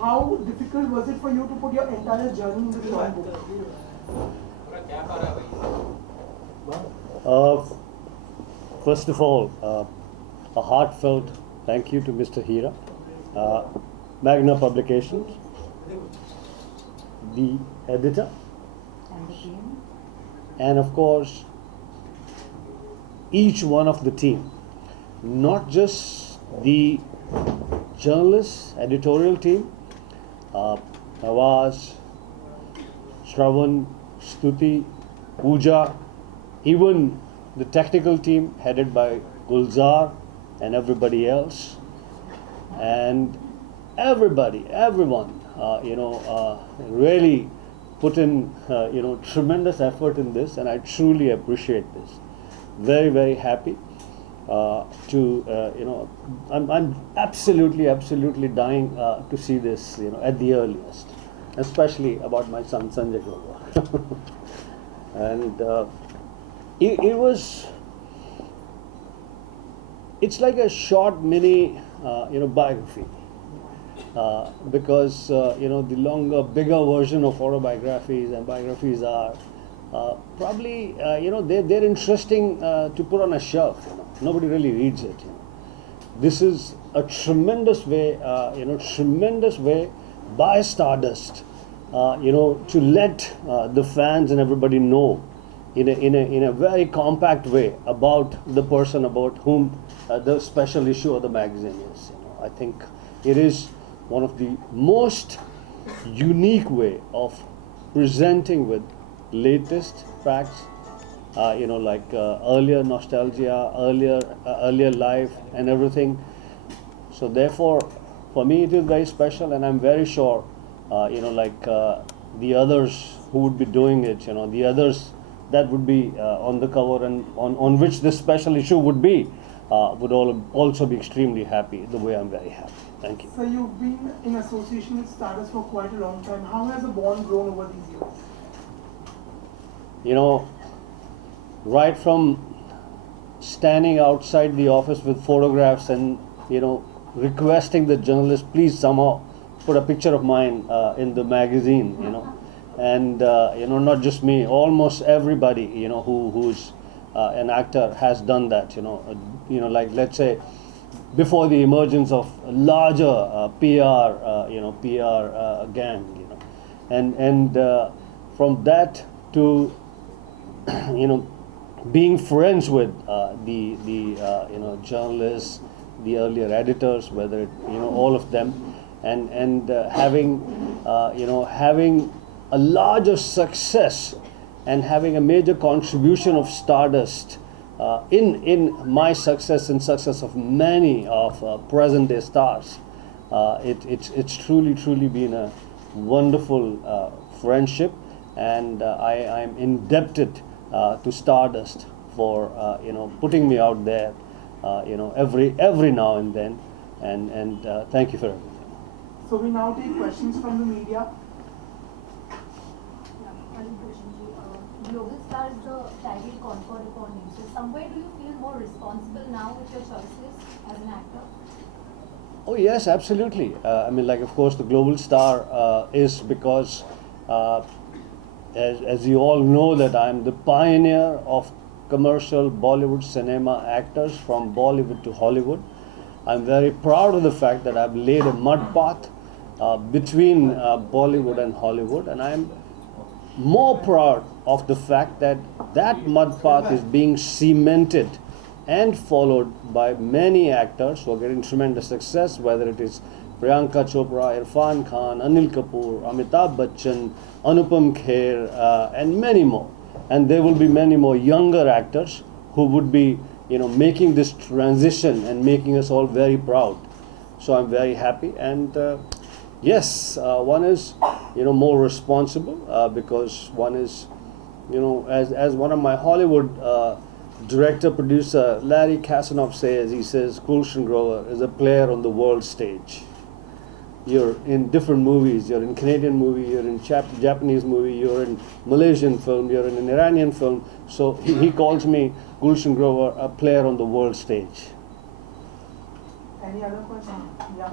How difficult was it for you to put your entire journey into the one book? First of all, a heartfelt thank you to Mr. Hira, Magna Publications, the editor, and of course, each one of the team, not just the journalists, editorial team, Nawaz, Shravan, Stuti, Pooja, even the technical team headed by Gulshan and everybody else, and everyone, really put in, tremendous effort in this, and I truly appreciate this. Very, very happy I'm absolutely dying to see this, at the earliest, especially about my son Sanjay Gogwa. And it's like a short mini, biography, because the longer, bigger version of autobiographies and biographies are probably, they're interesting to put on a shelf. Nobody really reads it. This is a tremendous way, by Stardust, to let the fans and everybody know in a very compact way about the person about whom the special issue of the magazine is. I think it is one of the most unique way of presenting with latest facts, earlier nostalgia, earlier life and everything. So therefore, for me it is very special, and I'm very sure, the others who would be doing it, the others that would be on the cover and on which this special issue would be, would also be extremely happy, the way I'm very happy. Thank you. So you've been in association with Stardust for quite a long time. How has the bond grown over these years? Right from standing outside the office with photographs and, requesting the journalist, please somehow put a picture of mine in the magazine, and, not just me, almost everybody, who's an actor has done that, like let's say before the emergence of a larger PR gang, and from that to being friends with the journalists, the earlier editors, whether all of them, and having having a larger success and having a major contribution of Stardust in my success and success of many of present day stars. It's truly been a wonderful friendship, and I'm indebted to Stardust for putting me out there every now and then, and thank you for everything. So we now take questions from the media. Global Star is the title conferred upon you. So somewhere do you feel more responsible now with your choices as an actor? Oh yes, absolutely. I mean, like, of course, the global star is because, uh, as you all know, that I'm the pioneer of commercial Bollywood cinema actors from Bollywood to Hollywood. I'm very proud of the fact that I've laid a mud path between Bollywood and Hollywood, and I'm more proud of the fact that that mud path is being cemented and followed by many actors who are getting tremendous success, whether it is Priyanka Chopra, Irfan Khan, Anil Kapoor, Amitabh Bachchan, Anupam Kher, and many more. And there will be many more younger actors who would be, making this transition and making us all very proud. So I'm very happy, and yes, one is, more responsible because one is, as one of my Hollywood director producer Larry Kasanoff says, he says Gulshan is a player on the world stage. You're in different movies. You're in Canadian movie. You're in Japanese movie. You're in Malaysian film. You're in an Iranian film. So he calls me Gulshan Grover, a player on the world stage. Any other question? Yeah.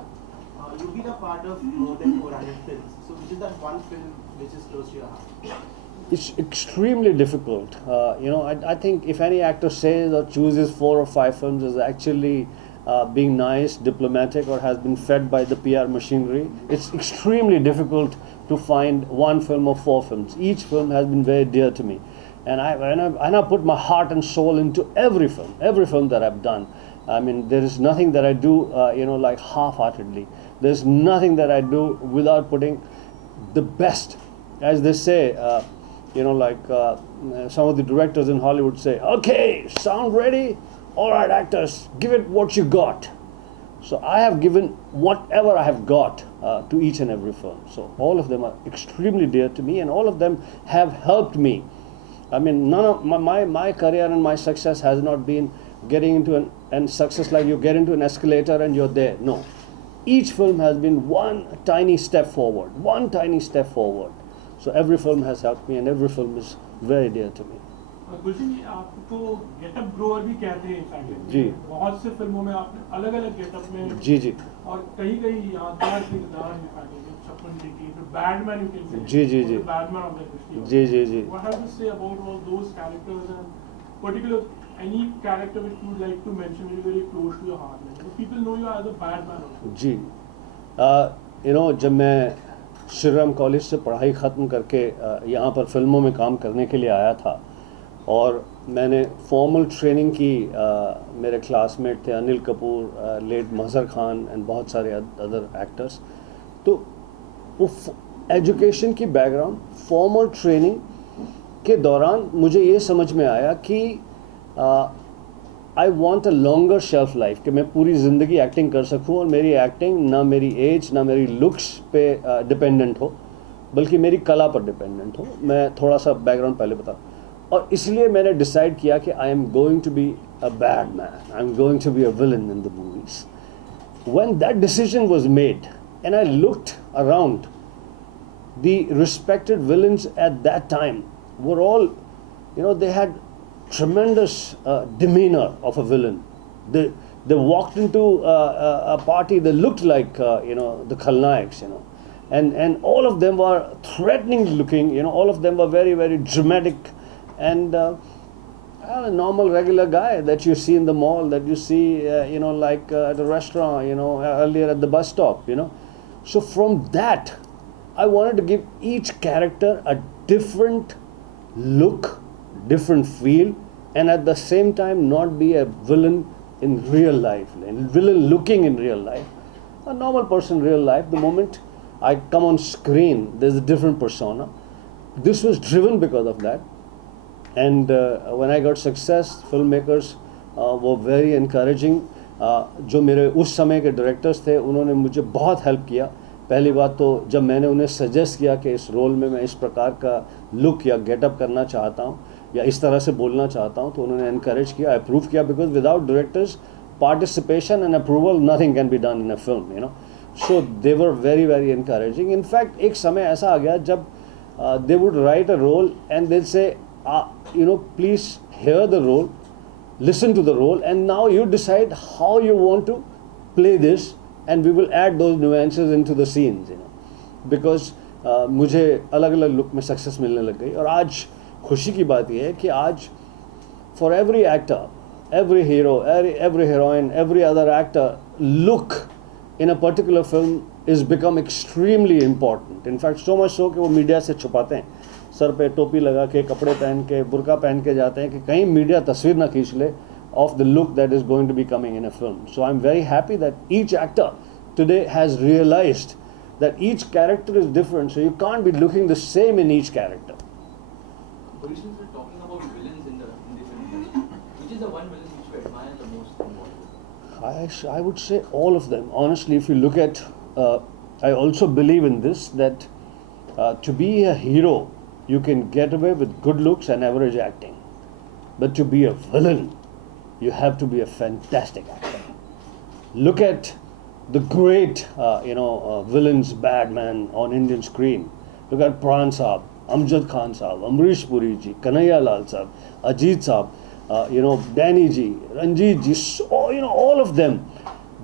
You've been a part of more than 400 films. So which is that one film which is close to your heart? It's extremely difficult. I think if any actor says or chooses 4 or 5 films is actually being nice, diplomatic, or has been fed by the PR machinery. It's extremely difficult to find one film or 4 films. Each film has been very dear to me. And I put my heart and soul into every film that I've done. I mean, there is nothing that I do, like half-heartedly. There's nothing that I do without putting the best. As they say, some of the directors in Hollywood say, okay, sound ready? All right, actors, give it what you got. So I have given whatever I have got to each and every film. So all of them are extremely dear to me, and all of them have helped me. I mean, none of my career and my success has not been getting into an success like you get into an escalator and you're there. No. Each film has been one tiny step forward. So every film has helped me, and every film is very dear to me. गुलशन जी, आपको getup grower भी कहते हैं in fact जी। बहुत से फिल्मों में आपने अलग अलग गेटअप में जी और कहीं यादगार किरदार निभाए हैं, छप्पन degree, badman you can say, जी बैडमैन ऑफ द हिस्ट्री, जी what have to say about all those characters and particular any character which you would like to mention is very close to your heart, like people know you as a Batman also. जी, जब मैं Shriram college से पढ़ाई ख़त्म करके यहाँ पर फिल्मों में काम करने के लिए आया था, और मैंने फॉर्मल ट्रेनिंग की, मेरे क्लासमेट थे अनिल कपूर, लेट महजर खान एंड बहुत सारे अदर एक्टर्स. तो वो एजुकेशन की बैकग्राउंड, फॉर्मल ट्रेनिंग के दौरान मुझे ये समझ में आया कि I want a longer shelf life, कि मैं पूरी ज़िंदगी एक्टिंग कर सकूं, और मेरी एक्टिंग ना मेरी एज ना मेरी लुक्स पे डिपेंडेंट हो, बल्कि मेरी कला पर डिपेंडेंट हो. मैं थोड़ा सा बैकग्राउंड पहले बता, और इसलिए मैंने डिसाइड किया कि I am going to be a bad man, I am going to be a villain in the movies. When that decision was made and I looked around, the respected villains at that time were all, they had tremendous demeanor of a villain. They walked into a party, they looked like the Khalnayaks, and all of them were threatening looking, all of them were very, very dramatic, and a normal regular guy that you see in the mall, that you see like at a restaurant, earlier at the bus stop. So from that I wanted to give each character a different look, different feel, and at the same time not be a villain in real life, villain looking in real life, a normal person in real life. The moment I come on screen, there's a different persona. This was driven because of that, and when I got success, filmmakers were very encouraging. जो मेरे उस समय के directors थे, उन्होंने मुझे बहुत help किया. पहली बात तो जब मैंने उन्हें सजेस्ट किया कि इस रोल में मैं इस प्रकार का लुक या गेटअप करना चाहता हूँ या इस तरह से बोलना चाहता हूँ, तो उन्होंने एनकरेज किया, अप्रूव किया, because without directors participation and approval nothing can be done in a film. So they were very very encouraging. In fact एक समय ऐसा आ गया जब they would write a role and they say please hear the role, listen to the role, and now you decide how you want to play this and we will add those nuances into the scenes, you know, because मुझे अलग अलग look में success मिलने लग गई. और आज खुशी की बात यह है कि आज for every actor, every hero, every heroine, every other actor, look in a particular film is become extremely important. In fact, so much so कि वो मीडिया से छुपाते हैं, सर पे टोपी लगा के, कपड़े पहन के, बुर्का पहन के जाते हैं कि कहीं मीडिया तस्वीर ना खींच ले of the look that is going to be coming in a film. So I'm very happy that each actor today has realized that each character is different, so you can't be looking the same in each character. Gulshan, we're talking about villains in the film industry. Which is the one villain which you admire the most in Bollywood? I would say all of them. Honestly, if you look at, I also believe in this, that to be a hero, you can get away with good looks and average acting. But to be a villain, you have to be a fantastic actor. Look at the great, villains, bad man on Indian screen. Look at Pran Saab, Amjad Khan Saab, Amrish Puri ji, Kanhaiya Lal Saab, Ajit Saab, Danny ji, Ranjit ji, so, all of them.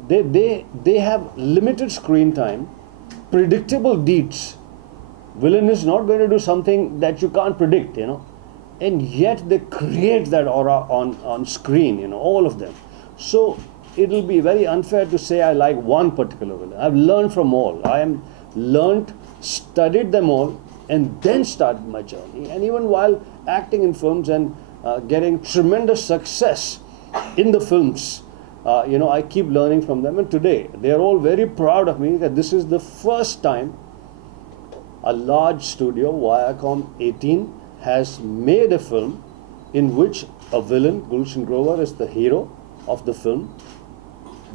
They have limited screen time, predictable deeds. Villain is not going to do something that you can't predict, and yet they create that aura on screen, all of them. So it will be very unfair to say I like one particular villain. I've learned from all. I am learned, studied them all, and then started my journey. And even while acting in films and getting tremendous success in the films, I keep learning from them. And today, they are all very proud of me that this is the first time a large studio, Viacom 18, has made a film in which a villain, Gulshan Grover, is the hero of the film.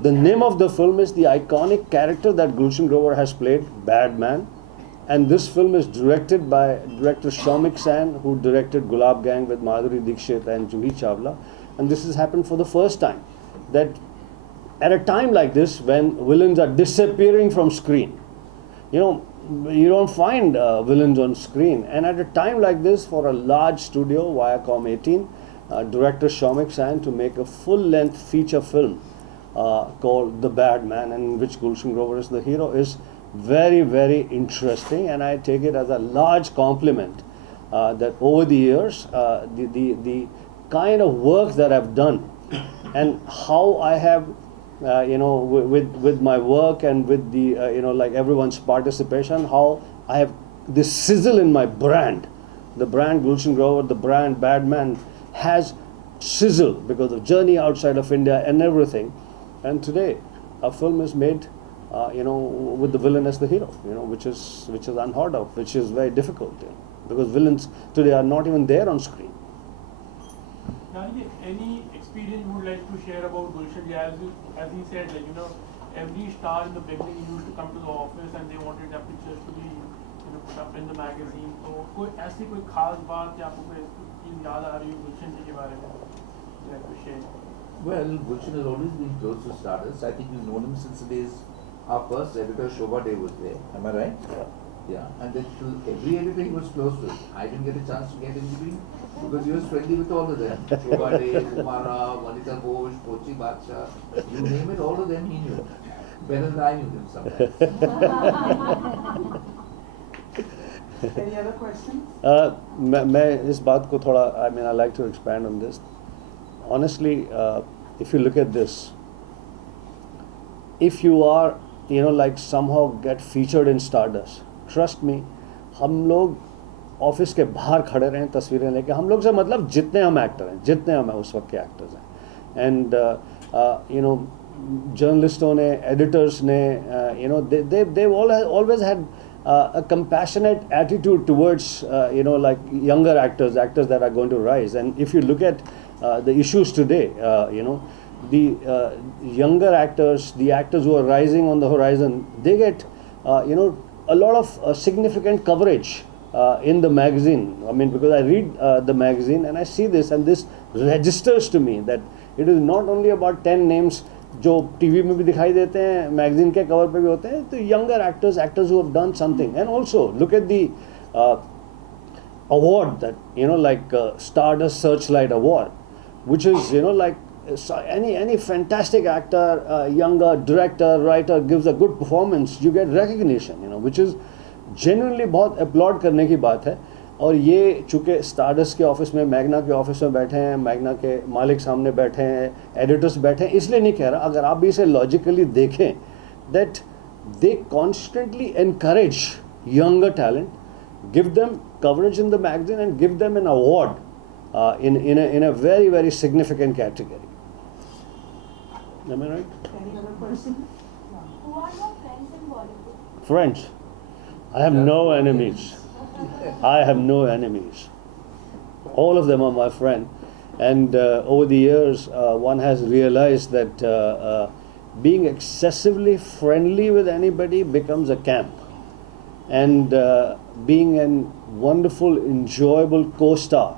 The name of the film is the iconic character that Gulshan Grover has played, Bad Man. And this film is directed by director Shaumik Sen, who directed Gulab Gang with Madhuri Dixit and Juhi Chawla. And this has happened for the first time. That at a time like this, when villains are disappearing from screen, you don't find villains on screen. And at a time like this, for a large studio, Viacom 18, director Shaumik Sen to make a full-length feature film called The Bad Man, in which Gulshan Grover is the hero, is very, very interesting. And I take it as a large compliment that over the years, the kind of work that I've done and how I have with my work and with the like everyone's participation, how I have this sizzle in my brand. The brand Gulshan Grover, the brand Bad Man has sizzle because of journey outside of India and everything. And today, a film is made, with the villain as the hero, which is unheard of, which is very difficult, because villains today are not even there on screen. Any experience you would like to share about Gulshan? As he said, every star in the beginning used to come to the office and they wanted their pictures to be put up in the magazine. So कोई ऐसी कोई खास बात या आपको कोई चीज याद आ रही है Gulshan जी के बारे में you like to share? Well, Gulshan has always been close to Stardust. I think you've known him since the days our first editor Shobha Day was there. Am I right? Yeah. And then every editor he was close to. I didn't get a chance to get in between because he was friendly with all of them. Shobha Day, Kumara, Vanita Ghosh, Pochi Badsha, you name it, all of them he knew. Better than I knew them sometimes. Any other questions? मैं इस बात को थोड़ा, I like to expand on this. Honestly, if you look at this, if you are, like somehow get featured in Stardust, trust me, हम लोग office के बाहर खड़े रहे तस्वीरें लेके, हम लोग से मतलब जितने हम एक्टर हैं, जितने हम उस वक्त के एक्टर्स हैं, एंड जर्नलिस्टों ने, एडिटर्स ने, they've always had a compassionate attitude towards like younger actors that are going to rise. And if you look at the issues today, the younger actors, the actors who are rising on the horizon, they get a lot of significant coverage in the magazine. I mean, because I read the magazine and I see this, and this registers to me that it is not only about 10 names जो TV में भी दिखाई देते हैं, magazine के cover पे भी होते हैं, तो younger actors who have done something. And also look at the award that like Stardust Searchlight Award, which is like any fantastic actor, younger director, writer gives a good performance, you get recognition, you know, which is genuinely बहुत applaud करने की बात है. और ये चूँकि stardust के office में, मैग्ना के ऑफिस में बैठे हैं, मैग्ना के मालिक सामने बैठे हैं, एडिटर्स बैठे हैं, इसलिए नहीं कह रहा. अगर आप भी इसे लॉजिकली देखें, that they constantly encourage younger talent, give them coverage in the magazine and give them an award in a very, very significant category. Am I right? Any other person? Who are your friends in Bollywood? Friends, I have no enemies. I have no enemies. All of them are my friend. And over the years, one has realized that being excessively friendly with anybody becomes a camp. And being a wonderful, enjoyable co-star,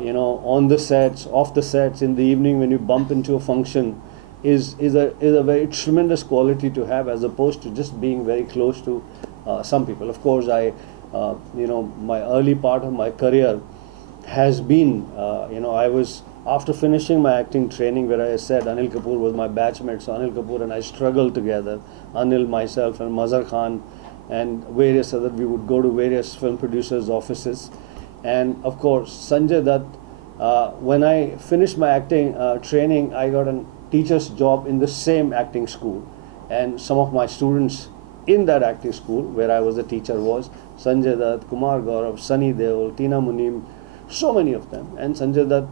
you know, on the sets, off the sets, in the evening when you bump into a function, is a very tremendous quality to have, as opposed to just being very close to some people. Of course, you know, my early part of my career has been, you know, I was, after finishing my acting training, where I said Anil Kapoor was my batchmate, so Anil Kapoor and I struggled together, Anil, myself and Mazhar Khan and various other, we would go to various film producers' offices. And of course, Sanjay Dutt, when I finished my acting training, I got a teacher's job in the same acting school. And some of my students in that acting school, where I was a teacher, was Sanjay Dutt, Kumar Gaurav, Sunny Deol, Tina Munim, so many of them. And Sanjay Dutt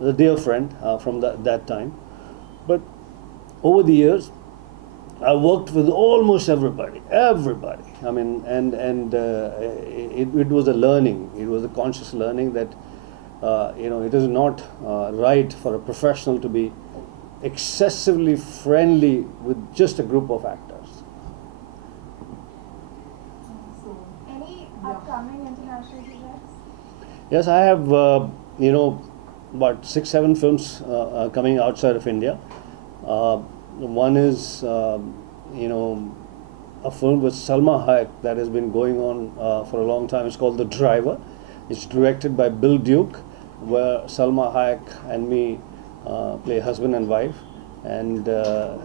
was a dear friend from that time. But over the years, I worked with almost everybody. I mean, and it was a learning. It was a conscious learning that you know, it is not right for a professional to be excessively friendly with just a group of actors. So, Any upcoming international projects? Yes, I have you know, about 6-7 films coming outside of India. One is you know, a film with Salma Hayek that has been going on for a long time. It's called The Driver. It's directed by Bill Duke, where Salma Hayek and me play husband and wife, and the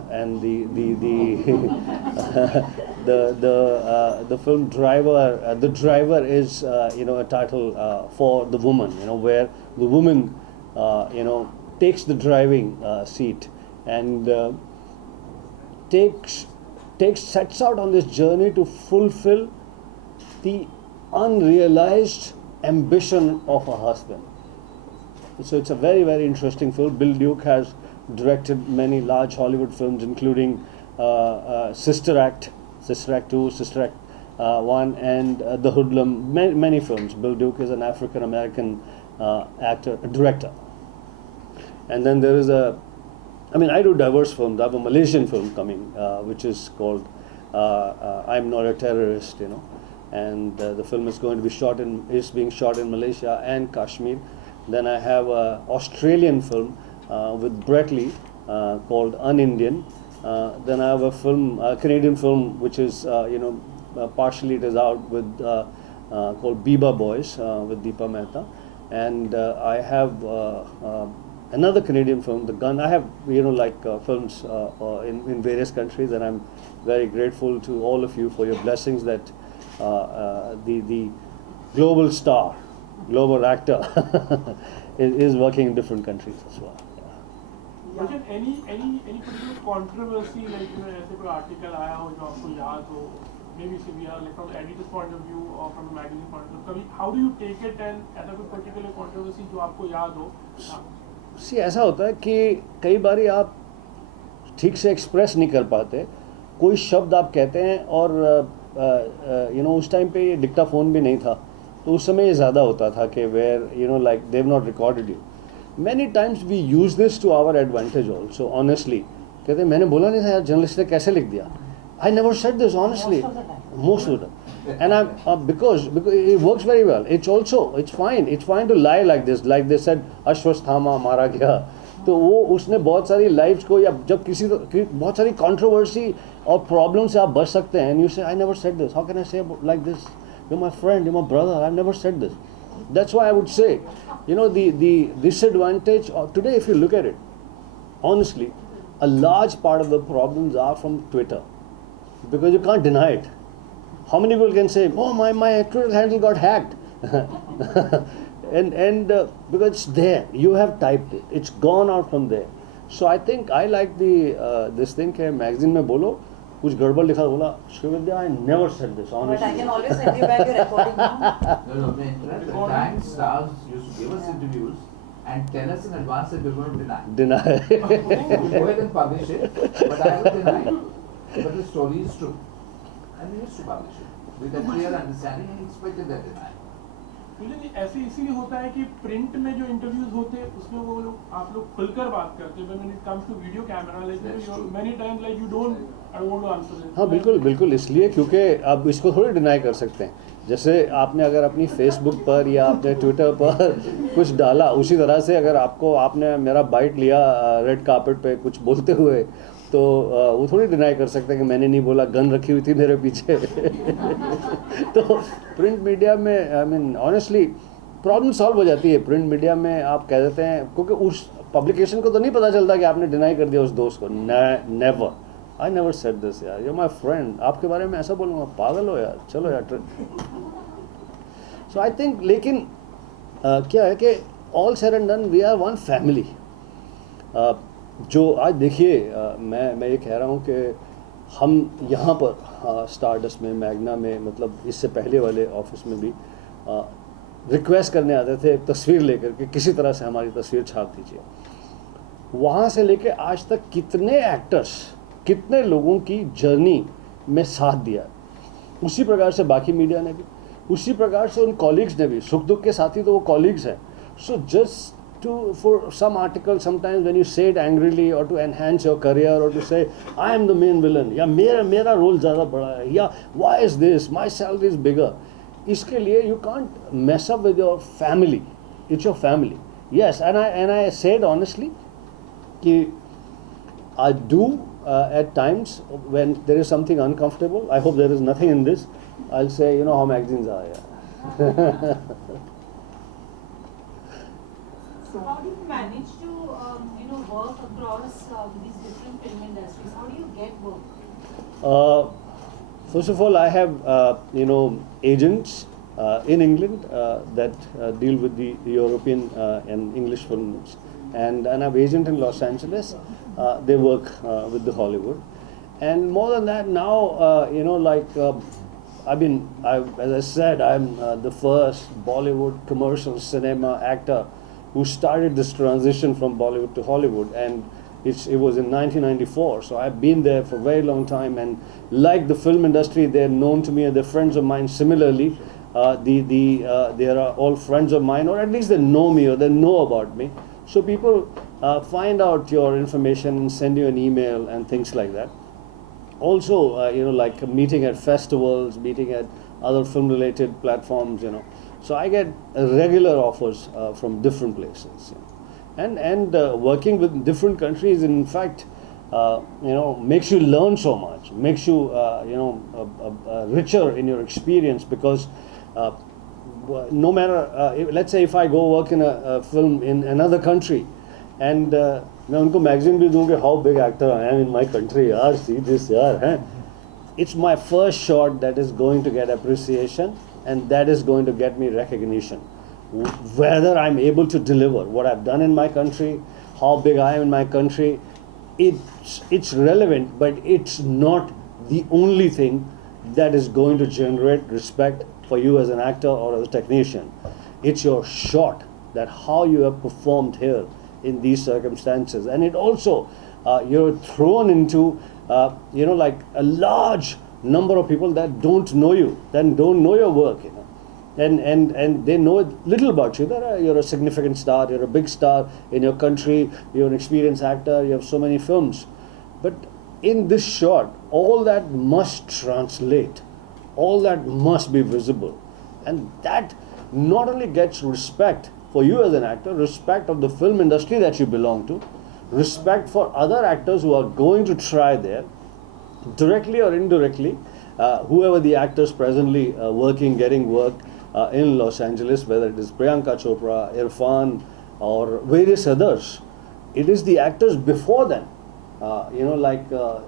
the film Driver. The Driver is you know, a title for the woman. You know, where the woman you know, takes the driving seat and sets out on this journey to fulfill the unrealized ambition of her husband. So it's a very, very interesting film. Bill Duke has directed many large Hollywood films, including Sister Act 2, Sister Act 1, and The Hoodlum. Many films. Bill Duke is an African American director. And then there is I mean, I do diverse films. I have a Malaysian film coming, which is called I'm Not a Terrorist, you know. And the film is going to be being shot in Malaysia and Kashmir. Then I have an Australian film with Brett Lee called Un-Indian. Then I have a Canadian film, which is, you know, partially it is out with called Biba Boys with Deepa Mehta. And I have another Canadian film, The Gun. I have, you know, like films in various countries, and I'm very grateful to all of you for your blessings that the global star, global actor is working in different countries as well. Gulshan, any particular controversy, like, you know, ऐसे कोई article आया हो जो आपको याद हो, maybe severe, like from the editor's point of view or from the magazine point of view, कभी how do you take it, and ऐसा कोई particular controversy जो आपको याद हो? See, ऐसा होता है कि कई बारी आप ठीक से एक्सप्रेस नहीं कर पाते, कोई शब्द आप कहते हैं और यू नो, उस टाइम पे ये डिक्टाफोन भी नहीं था, तो उस समय ये ज़्यादा होता था कि where you know, like they have not recorded you. Many times we use this to our advantage also. Honestly कहते हैं मैंने बोला नहीं था यार, जर्नलिस्ट ने कैसे लिख दिया. I never said this honestly, most of the time, and I'm because it works very well. It's fine to lie like this, like they said Ashwatthama मारा गया, तो वो उसने बहुत सारी लाइव्स को, या जब किसी बहुत सारी कंट्रोवर्सी और प्रॉब्लम से आप बच सकते हैं, and you say I never said this, how can I say like this, you're my friend, you're my brother, I've never said this. That's why I would say, you know, the disadvantage of today, if you look at it, honestly, a large part of the problems are from Twitter, because you can't deny it. How many people can say, "Oh, my Twitter handle got hacked," and because it's there, you have typed it, it's gone out from there. So I think I like the this thing के magazine में बोलो कुछ गड़बड़ लिखा बोला Srividya, I never said this honestly. But I can always send you back your recording now. No, the Times stars used to give us interviews and tell us in advance that we're going to deny. Deny. You go ahead and publish it, but I will deny. But the story is true. And we used to publish it with a clear understanding and expected that denial. मुझे नहीं ऐसे इसीलिए होता है कि print में जो interviews होते हैं उसमें वो लोग आप लोग खुलकर बात करते हैं, when it comes to video camera like many times like you don't, I don't want to answer this. हाँ बिल्कुल बिल्कुल, इसलिए क्योंकि अब इसको थोड़ी डिनाई कर सकते हैं. जैसे आपने अगर अपनी फेसबुक पर या आपने ट्विटर पर कुछ डाला, उसी तरह से अगर आपने मेरा बाइट लिया रेड कार्पेट पे कुछ बोलते हुए, तो वो थोड़ी डिनाई कर सकते हैं कि मैंने नहीं बोला, गन रखी हुई थी मेरे पीछे. तो प्रिंट मीडिया में I mean honestly problem solve हो जाती है. प्रिंट मीडिया में आप कह देते हैं, क्योंकि उस पब्लिकेशन को तो नहीं पता चलता कि आपने डिनाई कर दिया उस दोस्त को. Never, I never said this यार, यू माई फ्रेंड, आपके बारे में ऐसा बोलूँगा, पागल हो यार, चलो यार. सो आई थिंक, लेकिन क्या है कि all said and done we are one family. जो आज देखिए, मैं ये कह रहा हूँ कि हम यहाँ पर स्टारडस्ट में, मैग्ना में, मतलब इससे पहले वाले ऑफिस में भी रिक्वेस्ट करने आते थे तस्वीर लेकर कि किसी तरह से हमारी तस्वीर छाप दीजिए. वहाँ से लेके आज तक कितने एक्टर्स, कितने लोगों की जर्नी में साथ दिया. उसी प्रकार से बाकी मीडिया ने भी, उसी प्रकार से उन कॉलीग्स ने भी. सुख दुख के साथी तो वो कॉलीग्स हैं. So just for some article, sometimes when you say it angrily or to enhance your career or to say I am the main villain, या मेरा रोल ज़्यादा बड़ा है, या why is this, my salary is bigger, इसके लिए you can't mess up with your family. It's your family. Yes, and I said honestly कि I do at times when there is something uncomfortable, I hope there is nothing in this, I'll say, you know how magazines are. Yeah. How do you manage to, work across these different film industries? How do you get work? First of all, I have agents in England that deal with the European and English films, and I have agent in Los Angeles. They work with the Hollywood, and more than that, now as I said, I'm the first Bollywood commercial cinema actor who started this transition from Bollywood to Hollywood, and it was in 1994. So I've been there for a very long time, and like the film industry, they're known to me and they're friends of mine. Similarly, they are all friends of mine, or at least they know me or they know about me. So people find out your information and send you an email and things like that. Also, like meeting at festivals, meeting at other film-related platforms, So I get regular offers from different places, and working with different countries. In fact, makes you learn so much, makes you richer in your experience, because no matter let's say if I go work in a film in another country, and मैं उनको magazine भी दूँ कि how big actor I am in my country, यार, see this, यार, हैं. It's my first shot that is going to get appreciation, and that is going to get me recognition. Whether I'm able to deliver what I've done in my country, how big I am in my country, it's relevant, but it's not the only thing that is going to generate respect for you as an actor or as a technician. It's your shot, that how you have performed here in these circumstances. And it also, you're thrown into, like a large number of people that don't know you, that don't know your work, and they know little about you. You're a significant star, you're a big star in your country, you're an experienced actor, you have so many films. But in this shot, all that must translate, all that must be visible. And that not only gets respect for you as an actor, respect of the film industry that you belong to, respect for other actors who are going to try there, directly or indirectly, whoever the actors presently working, getting work in Los Angeles, whether it is Priyanka Chopra, Irfan, or various others, it is the actors before them. Whether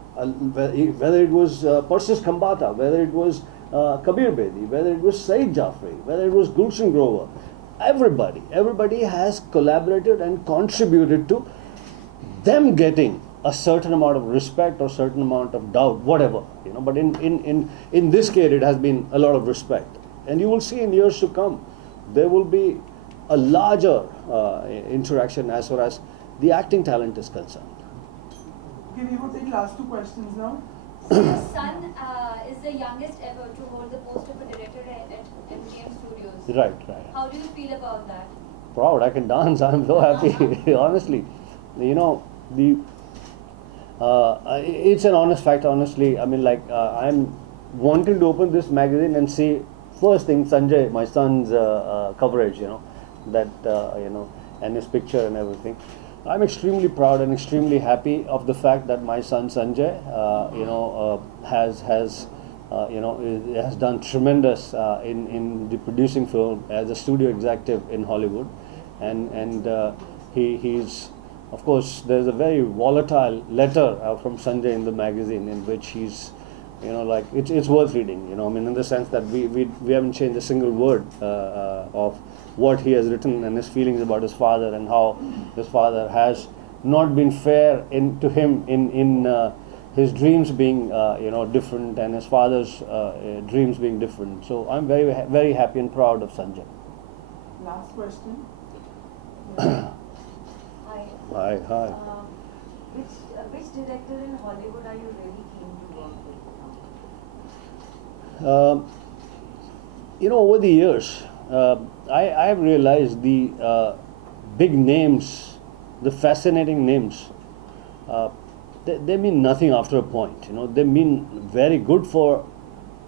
it was Persis Khambata, whether it was Kabir Bedi, whether it was Saeed Jafri, whether it was Gulshan Grover, everybody has collaborated and contributed to them getting a certain amount of respect or certain amount of doubt, whatever, but in this case it has been a lot of respect, and you will see in years to come there will be a larger interaction as far as the acting talent is concerned. Okay, we will take last two questions now. So your son is the youngest ever to hold the post of a director at MGM Studios. Right. How do you feel about that? Proud, I can dance, I'm so happy, honestly. It's an honest fact, honestly. I mean, I'm wanting to open this magazine and see first thing Sanjay, my son's coverage, and his picture and everything. I'm extremely proud and extremely happy of the fact that my son Sanjay, has done tremendous in the producing film as a studio executive in Hollywood, and he's, of course, there's a very volatile letter from Sanjay in the magazine in which he's, it's worth reading. In the sense that we haven't changed a single word of what he has written and his feelings about his father, and how his father has not been fair to him in his dreams being different, and his father's dreams being different. So I'm very, very happy and proud of Sanjay. Last question. Hi. Hi. Which director in Hollywood are you really keen to work with? Over the years, I've realized the big names, the fascinating names, they mean nothing after a point. They mean very good for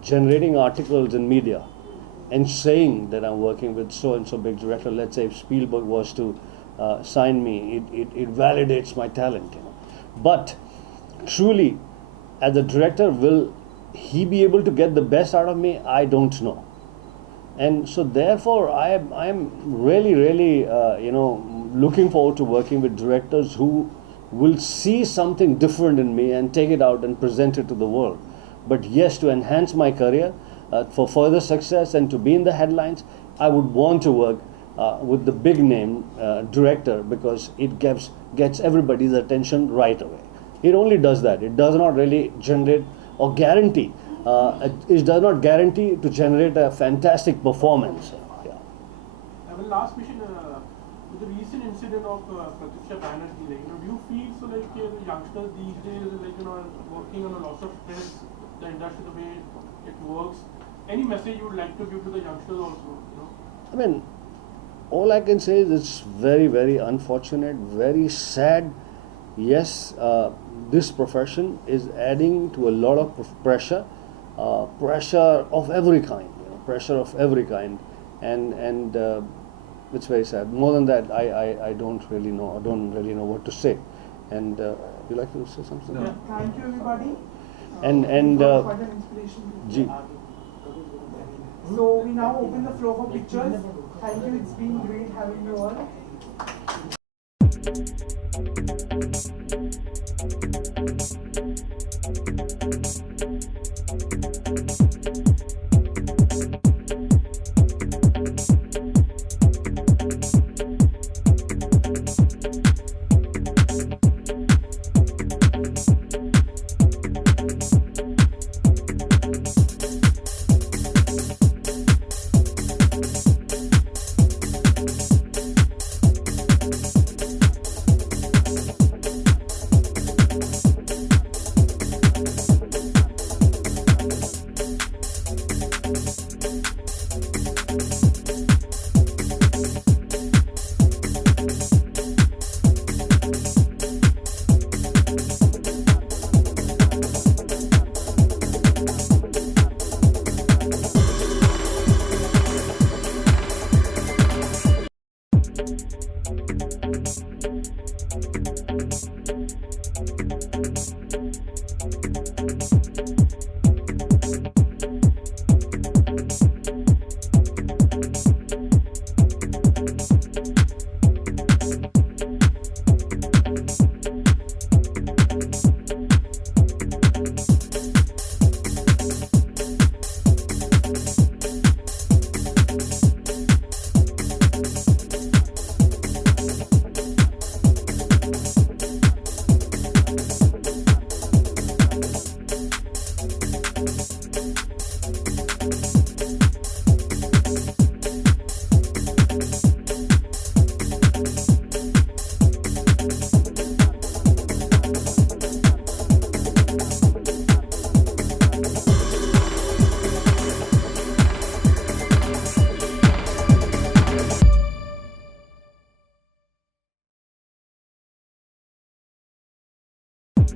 generating articles in media and saying that I'm working with so and so big director. Let's say if Spielberg was to sign me, it validates my talent. But truly, as a director, will he be able to get the best out of me? I don't know. And so therefore I'm really looking forward to working with directors who will see something different in me and take it out and present it to the world. But yes, to enhance my career, for further success and to be in the headlines, I would want to work with the big name director, because it gets everybody's attention right away. It only does that. It does not really generate or guarantee. It does not guarantee to generate a fantastic performance. Yeah. I have a last question. With the recent incident of Pratyuksha Banerjee, do you feel so the youngsters these days, are working on a lot of stress, the industry, the way it works? Any message you would like to give to the youngsters also? I mean, all I can say is it's very, very unfortunate, very sad. Yes, this profession is adding to a lot of pressure, pressure of every kind, and it's very sad. More than that, I don't really know. I don't really know what to say. And you like to say something? No. Thank you, everybody. And Quite an inspiration. Ji. So we now open the floor for pictures. Thank you. It's been great having you all.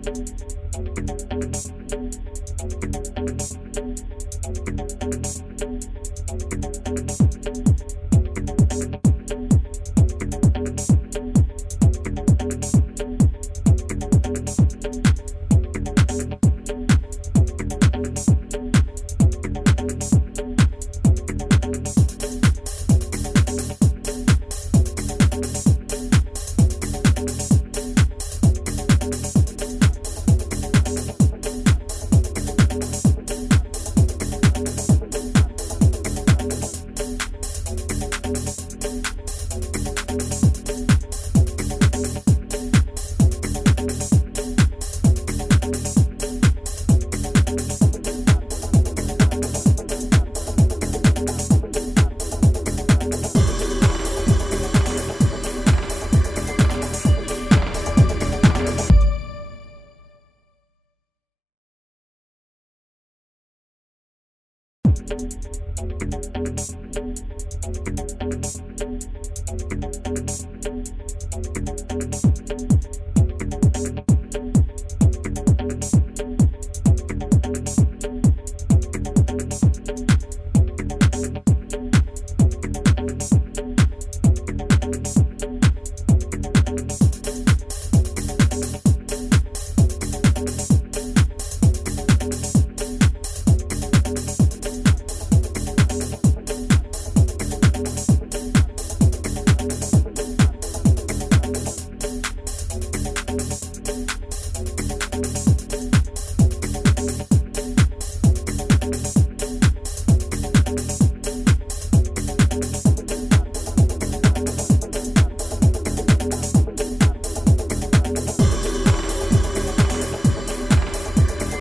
Unveils.